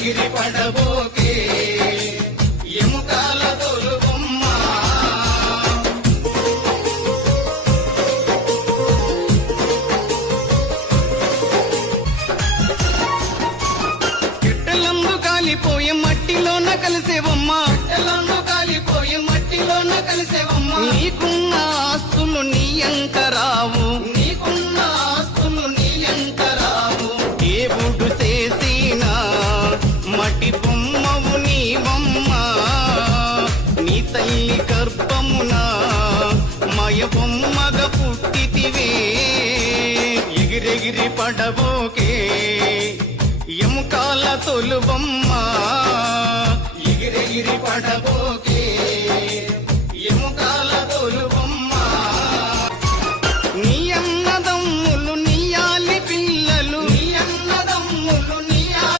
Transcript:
ఎగిరెగిరి పడబోకే ఎముకాల తొలుబొమ్మ గిట్టలందు కాలిపోయే మట్టిలోన కలిసేవమ్మ గిట్టలందు కాలిపోయే మట్టిలోన కలిసేవమ్మ నీకున్న ఆస్తులు నీ అంకరావు నీకున్న ఆస్తులు నీ అంకరావు దేవుడు చేసిన మట్టి బొమ్మవు నీవమ్మ నీ తల్లి గర్భమున మయ బొమ్మగ పుట్టితివే ఎగిరెగిరి పడబోకే ఎముకాల తొలుబొమ్మ ఎగిరెగిరి పడబోకే